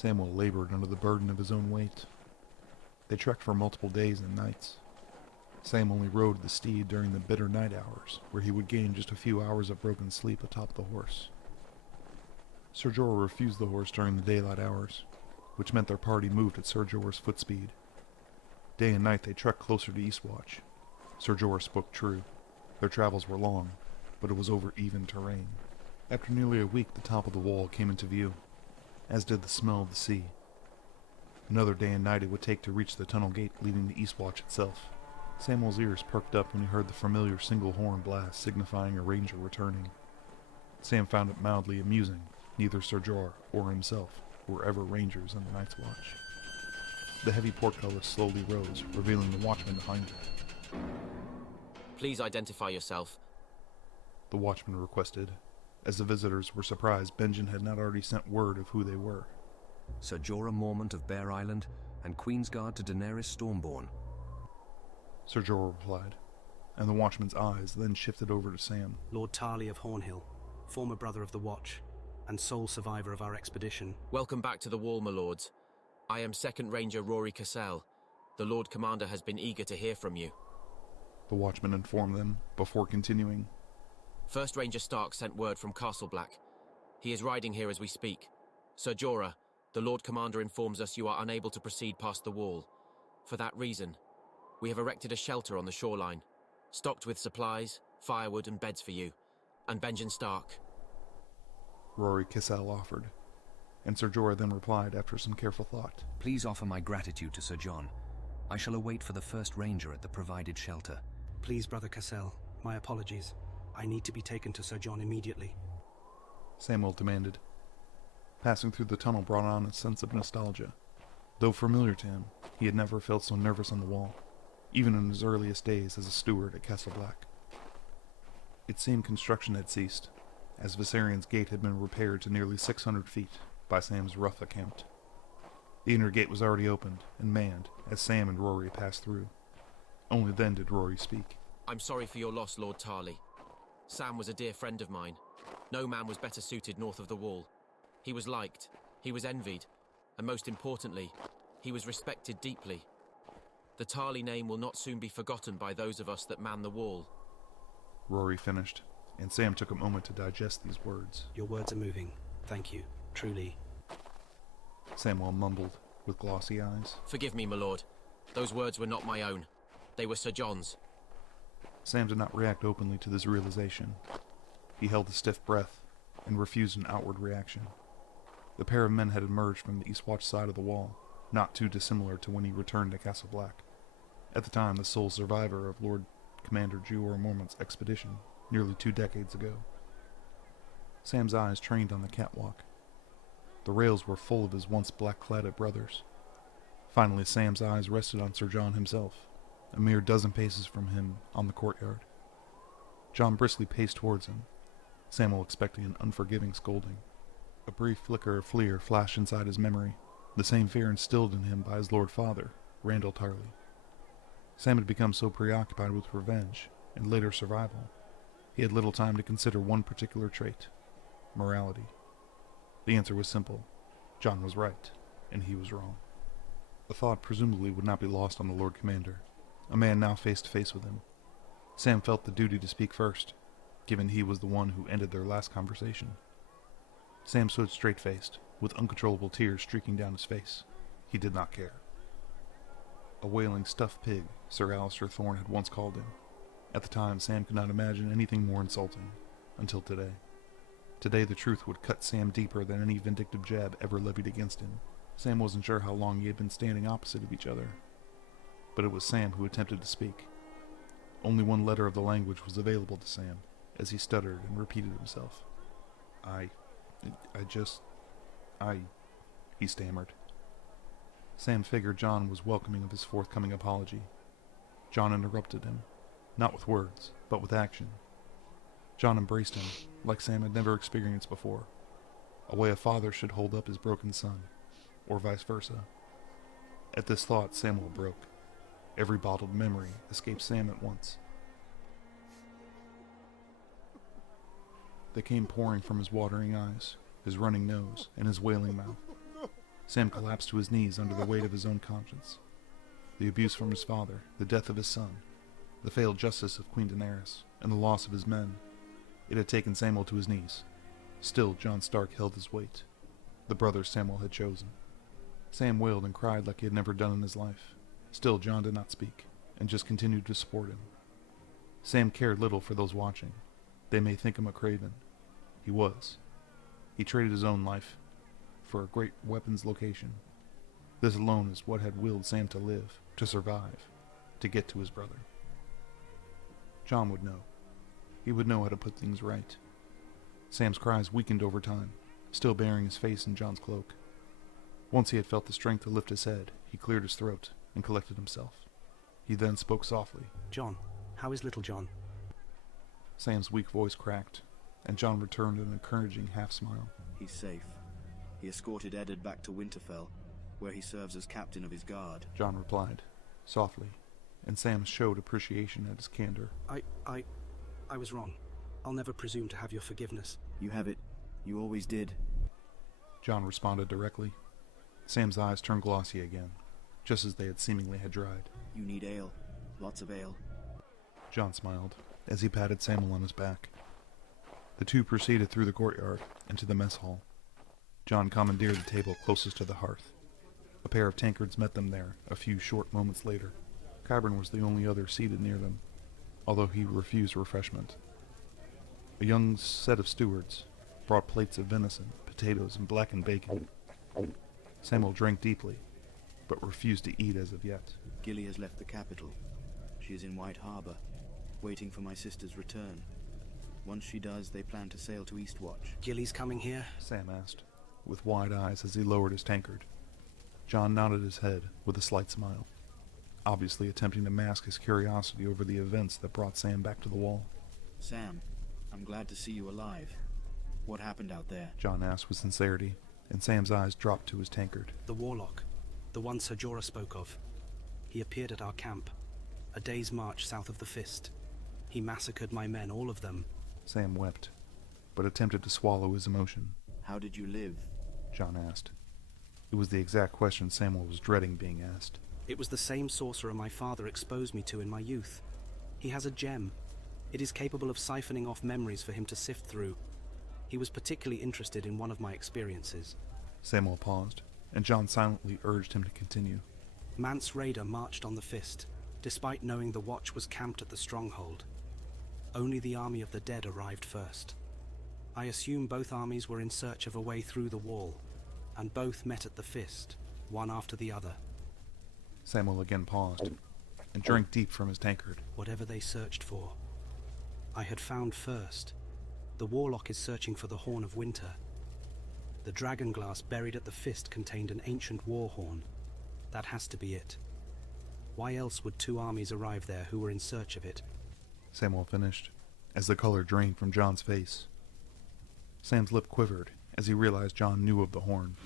Samwell labored under the burden of his own weight. They trekked for multiple days and nights. Sam only rode the steed during the bitter night hours, where he would gain just a few hours of broken sleep atop the horse. Ser Jorah refused the horse during the daylight hours, which meant their party moved at Ser Jorah's foot speed. Day and night they trekked closer to Eastwatch. Ser Jorah spoke true. Their travels were long, but it was over even terrain. After nearly a week, the top of the wall came into view, as did the smell of the sea. Another day and night it would take to reach the tunnel gate leading to Eastwatch itself. Samwell's ears perked up when he heard the familiar single horn blast signifying a ranger returning. Sam found it mildly amusing. Neither Ser Jorah or himself were ever rangers in the Night's Watch. The heavy portcullis slowly rose, revealing the watchman behind it. Please identify yourself. The watchman requested. As the visitors were surprised, Benjen had not already sent word of who they were. Ser Jorah Mormont of Bear Island, and Queensguard to Daenerys Stormborn. Ser Jorah replied, and the watchman's eyes then shifted over to Sam. Lord Tarly of Hornhill, former brother of the Watch, and sole survivor of our expedition. Welcome back to the Wall, my lords. I am Second Ranger Rory Cassell. The Lord Commander has been eager to hear from you. The watchman informed them, before continuing. First Ranger Stark sent word from Castle Black. He is riding here as we speak. Ser Jorah, the Lord Commander informs us you are unable to proceed past the wall. For that reason, we have erected a shelter on the shoreline, stocked with supplies, firewood and beds for you, and Benjen Stark. Rory Cassell offered, and Ser Jorah then replied after some careful thought. Please offer my gratitude to Sir Jon. I shall await for the first ranger at the provided shelter. Please, Brother Cassell, my apologies. I need to be taken to Sir Jon immediately. Samwell demanded. Passing through the tunnel brought on a sense of nostalgia. Though familiar to him, he had never felt so nervous on the wall, even in his earliest days as a steward at Castle Black. It seemed construction had ceased, as Viserion's gate had been repaired to nearly 600 feet, by Sam's rough account. The inner gate was already opened and manned as Sam and Rory passed through. Only then did Rory speak. I'm sorry for your loss, Lord Tarly. Sam was a dear friend of mine. No man was better suited north of the wall. He was liked, he was envied, and most importantly, he was respected deeply. The Tarly name will not soon be forgotten by those of us that man the wall. Rory finished, and Sam took a moment to digest these words. Your words are moving. Thank you. Truly. Samwell mumbled, with glossy eyes. Forgive me, my lord. Those words were not my own. They were Sir Jon's. Sam did not react openly to this realization. He held a stiff breath and refused an outward reaction. The pair of men had emerged from the Eastwatch side of the wall, not too dissimilar to when he returned to Castle Black. At the time, the sole survivor of Lord Commander Jorah Mormont's expedition, nearly 2 decades ago. Sam's eyes trained on the catwalk. The rails were full of his once black-cladded brothers. Finally, Sam's eyes rested on Sir Jon himself, a mere dozen paces from him on the courtyard. Jon briskly paced towards him, Samwell expecting an unforgiving scolding. A brief flicker of fear flashed inside his memory, the same fear instilled in him by his Lord Father, Randyll Tarly. Sam had become so preoccupied with revenge, and later survival, he had little time to consider one particular trait: morality. The answer was simple. Jon was right, and he was wrong. The thought presumably would not be lost on the Lord Commander, a man now face to face with him. Sam felt the duty to speak first, given he was the one who ended their last conversation. Sam stood straight-faced, with uncontrollable tears streaking down his face. He did not care. A wailing stuffed pig, Sir Alistair Thorne had once called him. At the time, Sam could not imagine anything more insulting, until today. Today the truth would cut Sam deeper than any vindictive jab ever levied against him. Sam wasn't sure how long he had been standing opposite of each other, but it was Sam who attempted to speak. Only one letter of the language was available to Sam, as he stuttered and repeated himself. He stammered. Sam figured Jon was welcoming of his forthcoming apology. Jon interrupted him, not with words, but with action. Jon embraced him, like Sam had never experienced before, a way a father should hold up his broken son, or vice versa. At this thought, Samwell broke. Every bottled memory escaped Sam at once. They came pouring from his watering eyes, his running nose, and his wailing mouth. Sam collapsed to his knees under the weight of his own conscience. The abuse from his father, the death of his son, the failed justice of Queen Daenerys, and the loss of his men. It had taken Samwell to his knees. Still, Jon Stark held his weight, the brother Samwell had chosen. Sam wailed and cried like he had never done in his life. Still, Jon did not speak, and just continued to support him. Sam cared little for those watching. They may think him a craven. He was. He traded his own life for a great weapons location. This alone is what had willed Sam to live, to survive, to get to his brother. Jon would know. He would know how to put things right. Sam's cries weakened over time, still burying his face in Jon's cloak. Once he had felt the strength to lift his head, he cleared his throat and collected himself. He then spoke softly. Jon, how is little Jon? Sam's weak voice cracked, and Jon returned an encouraging half-smile. He's safe. He escorted Eddard back to Winterfell, where he serves as captain of his guard. Jon replied, softly, and Sam showed appreciation at his candor. I was wrong. I'll never presume to have your forgiveness. You have it. You always did. Jon responded directly. Sam's eyes turned glossy again, just as they had seemingly had dried. You need ale. Lots of ale. Jon smiled, as he patted Samwell on his back. The two proceeded through the courtyard and to the mess hall. Jon commandeered the table closest to the hearth. A pair of tankards met them there a few short moments later. Qyburn was the only other seated near them, although he refused refreshment. A young set of stewards brought plates of venison, potatoes, and blackened bacon. Samwell drank deeply, but refused to eat as of yet. Gilly has left the capital. She is in White Harbor, waiting for my sister's return. Once she does, they plan to sail to Eastwatch. Gilly's coming here? Sam asked, with wide eyes as he lowered his tankard. Jon nodded his head with a slight smile, obviously attempting to mask his curiosity over the events that brought Sam back to the wall. Sam, I'm glad to see you alive. What happened out there? Jon asked with sincerity, and Sam's eyes dropped to his tankard. The Warlock, the one Ser Jorah spoke of. He appeared at our camp, a day's march south of the Fist. He massacred my men, all of them. Sam wept, but attempted to swallow his emotion. How did you live? Jon asked. It was the exact question Samwell was dreading being asked. It was the same sorcerer my father exposed me to in my youth. He has a gem. It is capable of siphoning off memories for him to sift through. He was particularly interested in one of my experiences. Samwell paused, and Jon silently urged him to continue. Mance Rayder marched on the Fist, despite knowing the Watch was camped at the stronghold. Only the army of the dead arrived first. I assume both armies were in search of a way through the wall, and both met at the Fist, one after the other. Samwell again paused, and drank deep from his tankard. Whatever they searched for, I had found first. The Warlock is searching for the Horn of Winter. The dragon glass buried at the Fist contained an ancient war horn. That has to be it. Why else would two armies arrive there who were in search of it? Samwell finished, as the color drained from Jon's face. Sam's lip quivered as he realized Jon knew of the horn,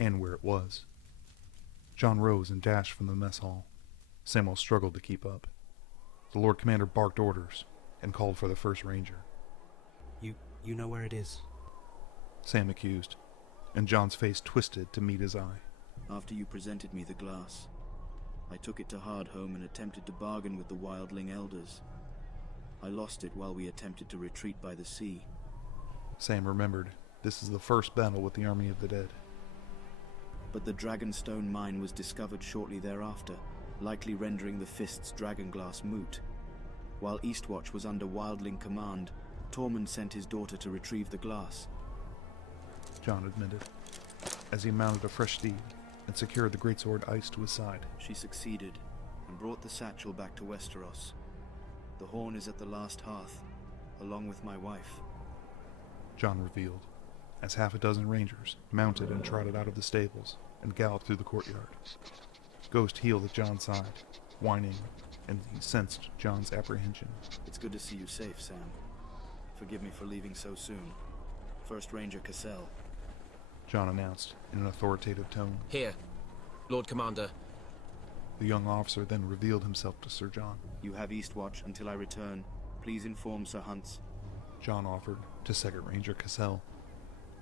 and where it was. Jon rose and dashed from the mess hall. Samwell struggled to keep up. The Lord Commander barked orders and called for the first ranger. You know where it is? Sam accused, and Jon's face twisted to meet his eye. After you presented me the glass, I took it to Hardhome and attempted to bargain with the wildling elders. I lost it while we attempted to retreat by the sea. Sam remembered this is the first battle with the army of the dead. But the Dragonstone mine was discovered shortly thereafter, likely rendering the Fist's dragonglass moot. While Eastwatch was under wildling command, Tormund sent his daughter to retrieve the glass. Jon admitted, as he mounted a fresh steed and secured the greatsword ice to his side. She succeeded, and brought the satchel back to Westeros. The horn is at the last hearth, along with my wife. Jon revealed, as half a dozen rangers mounted and trotted out of the stables and galloped through the courtyard. Ghost heeled at Jon's side, whining, and he sensed Jon's apprehension. It's good to see you safe, Sam. Forgive me for leaving so soon. First Ranger Cassell. Jon announced in an authoritative tone. Here, Lord Commander. The young officer then revealed himself to Sir Jon. You have Eastwatch until I return. Please inform Sir Hunts. Jon offered to Second Ranger Cassell.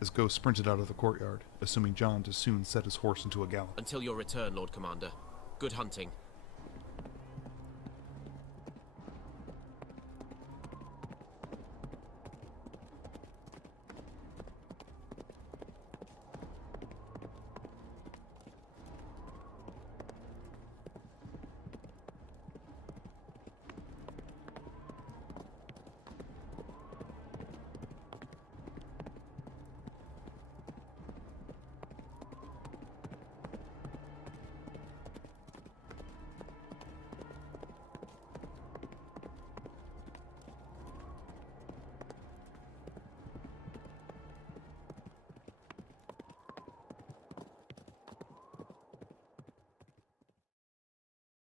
as Ghost sprinted out of the courtyard, assuming Jon to soon set his horse into a gallop. Until your return, Lord Commander. Good hunting.